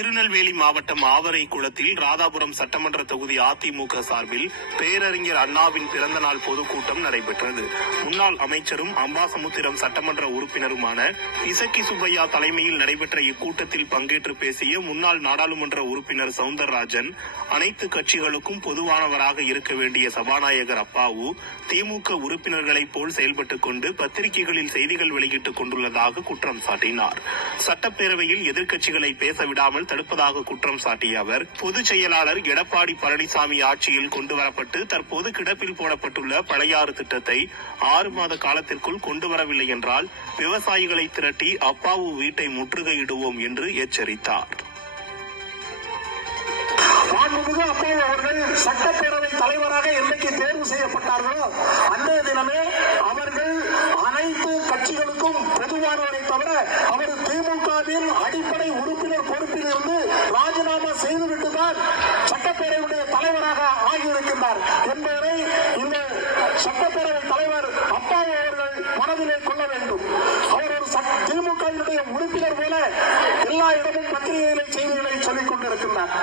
திருநெல்வேலி மாவட்டம் ஆவரை குளத்தில் ராதாபுரம் சட்டமன்ற தொகுதி அதிமுக சார்பில் பேரறிஞர் அண்ணாவின் பிறந்தநாள் பொதுக்கூட்டம் நடைபெற்றது. முன்னாள் அமைச்சரும் அம்பாசமுத்திரம் சட்டமன்ற உறுப்பினருமான இசக்கி சுப்பையா தலைமையில் நடைபெற்ற இக்கூட்டத்தில் பங்கேற்று பேசிய முன்னாள் நாடாளுமன்ற உறுப்பினர் சவுந்தரராஜன் அனைத்து கட்சிகளுக்கும் பொதுவானவராக இருக்க வேண்டிய சபாநாயகர் அப்பாவு திமுக உறுப்பினர்களைப் போல் செயல்பட்டுக் கொண்டு பத்திரிகைகளில் செய்திகள் வெளியிட்டுக் கொண்டுள்ளதாக குற்றம் சாட்டினார். சட்டப்பேரவையில் எதிர்க்கட்சிகளை பேச விடாமல் தடுப்பதாக குற்றம் சாட்டிய அவர் பொதுச் செயலாளர் எடப்பாடி பழனிசாமி ஆட்சியில் கொண்டுவரப்பட்டு தற்போது கிடப்பில் போடப்பட்டுள்ள பழையாறு திட்டத்தை ஆறு மாத காலத்திற்குள் கொண்டுவரவில்லை என்றால் விவசாயிகளை திரட்டி அப்பாவு வீட்டை முற்றுகையிடுவோம் என்று எச்சரித்தார். மாண்புமிகு அப்பாவு அவர்கள் சட்டப்பேரவை தலைவராக என்றைக்கு தேர்வு செய்யப்பட்டார்களோ அன்றைய தினமே அவர்கள் அனைத்து கட்சிகளுக்கும் பொதுவானவரை தவிர அவர் திமுகவின் செய்துவிட்டுதான் சட்டப்பேரவையுடைய தலைவராக ஆகியிருக்கின்றார் என்பதை இந்த சட்டப்பேரவை தலைவர் அப்பாவு அவர்கள் மனதிலே கொள்ள வேண்டும். அவர் ஒரு திமுகவினுடைய உறுப்பினர் போல எல்லா இடமும் பத்திரிகைகளை செய்திகளை சொல்லிக் கொண்டிருக்கின்றார்.